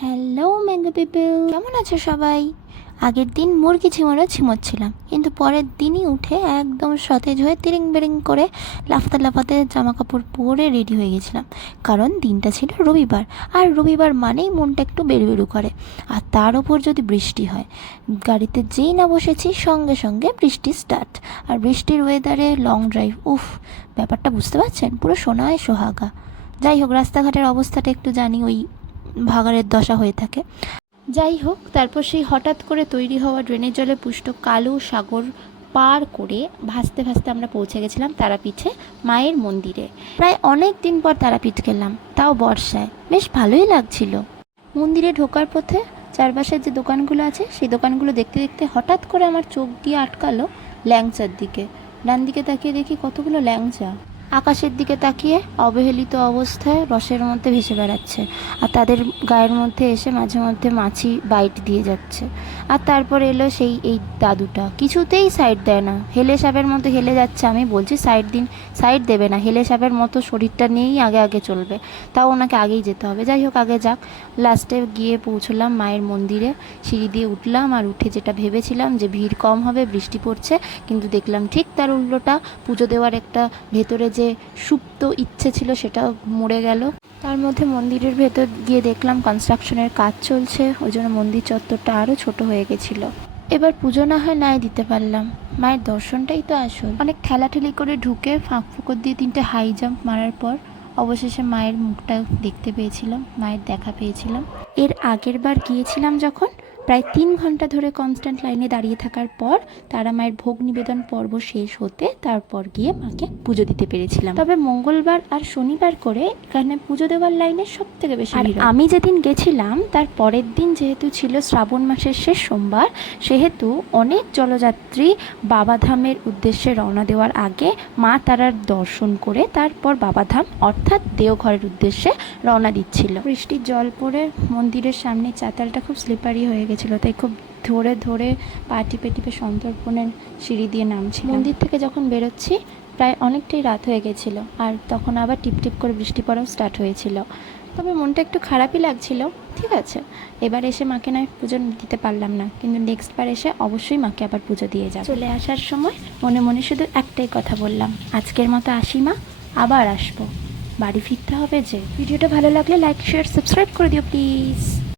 Hello mango people, কেমন আছো সবাই? আগের দিন মুরগি ছিমোচ্ছিলাম, কিন্তু পরের দিনই উঠে একদম সতেজ হয়ে তিরিং বেরিং করে লাফাতে লাফাতে জামা কাপড় পরে রেডি হয়ে গেছিলাম। কারণ দিনটা ছিল রবিবার, আর রবিবার মানেই মনটা একটু বেরু করে। আর তার ওপর যদি বৃষ্টি হয়, গাড়িতে যেই না বসেছি সঙ্গে সঙ্গে বৃষ্টি স্টার্ট। আর বৃষ্টির ওয়েদারে লং ড্রাইভ, উফ, ব্যাপারটা বুঝতে পারছেন, পুরো সোনায় সোহাগা। যাই হোক, রাস্তাঘাটের অবস্থাটা একটু জানি, ওই ভাগাড়ের দশা হয়ে থাকে। যাই হোক, তারপর সেই হঠাৎ করে তৈরি হওয়া ড্রেনের জলে পুষ্ট কালো সাগর পার করে ভাসতে ভাসতে আমরা পৌঁছে গেছিলাম তারাপীঠে, মায়ের মন্দিরে। প্রায় অনেক দিন পর তারাপীঠ গেলাম, তাও বর্ষায়, বেশ ভালোই লাগছিল। মন্দিরে ঢোকার পথে চারপাশের যে দোকানগুলো আছে সেই দোকানগুলো দেখতে দেখতে হঠাৎ করে আমার চোখ গিয়ে আটকালো ল্যাংচার দিকে। ডান দিকে তাকিয়ে দেখি কতগুলো ল্যাংচা আকাশের দিকে তাকিয়ে অবহেলিত অবস্থায় রসের মধ্যে ভেসে বেড়াচ্ছে, আর তাদের গায়ের মধ্যে এসে মাঝে মধ্যে মাছি বাইট দিয়ে যাচ্ছে। আর তারপর এলো এই দাদুটা, কিছুতেই সাইড দেয় না, হেলে সাপের মতো হেলে যাচ্ছে। আমি বলছি সাইড দেবে না, হেলে সাপের মতো শরীরটা নিয়েই আগে আগে চলবে, তাও ওনাকে আগেই যেতে হবে। যাই হোক, আগে যাক। লাস্টে গিয়ে পৌঁছলাম মায়ের মন্দিরে, সিঁড়ি দিয়ে উঠলাম, আর উঠে যেটা ভেবেছিলাম যে ভিড় কম হবে, বৃষ্টি পড়ছে, কিন্তু দেখলাম ঠিক তার উল্টোটা। পুজো দেওয়ার একটা ভেতরে যে সুপ্ত ইচ্ছে ছিল সেটাও মরে গেল। তার মধ্যে মন্দিরের ভেতর গিয়ে দেখলাম কনস্ট্রাকশনের কাজ চলছে, ওই জন্য মন্দির চত্বরটা আরও ছোট হয়ে গেছিল। এবার পুজো না হয় নাই দিতে পারলাম, মায়ের দর্শনটাই তো আসল। অনেক ঠেলাঠেলি করে ঢুকে ফাঁক ফুকর দিয়ে 3টে হাই জাম্প মারার পর অবশেষে মায়ের মুখটা দেখতে পেয়েছিলাম, মায়ের দেখা পেয়েছিলাম। এর আগের বার গিয়েছিলাম যখন, প্রায় 3 ঘন্টা ধরে কনস্ট্যান্ট লাইনে দাঁড়িয়ে থাকার পর তারা মায়ের ভোগ নিবেদন পর্ব শেষ হতে তারপর গিয়ে মাকে পুজো দিতে পেরেছিলাম। তবে মঙ্গলবার আর শনিবার করে এখানে পুজো দেওয়ার লাইনে সব থেকে বেশি ভিড়। আমি যেদিন গেছিলাম তার পরের দিন যেহেতু ছিল শ্রাবণ মাসের শেষ সোমবার, সেহেতু অনেক জলযাত্রী বাবাধামের উদ্দেশ্যে রওনা দেওয়ার আগে মা তারার দর্শন করে তারপর বাবাধাম অর্থাৎ দেওঘরের উদ্দেশ্যে রওনা দিচ্ছিল। বৃষ্টির জল পড়ে মন্দিরের সামনে চাতালটা খুব স্লিপারি হয়ে গেছিল, তাই খুব ধরে ধরে পা টিপে টিপে সন্তর্পণের সিঁড়ি দিয়ে নামছি। মন্দির থেকে যখন বেরোচ্ছি প্রায় অনেকটাই রাত হয়ে গেছিলো, আর তখন আবার টিপটিপ করে বৃষ্টি পড়াও স্টার্ট হয়েছিল। তবে মনটা একটু খারাপই লাগছিল। ঠিক আছে, এবার এসে মাকে নয় পুজো দিতে পারলাম না, কিন্তু নেক্সট বার এসে অবশ্যই মাকে আবার পুজো দিয়ে যাব। চলে আসার সময় মনে মনে শুধু একটাই কথা বললাম, আজকের মতো আসি মা, আবার আসবো, বাড়ি ফিরতে হবে যে। ভিডিওটা ভালো লাগলে লাইক শেয়ার সাবস্ক্রাইব করে দিও প্লিজ।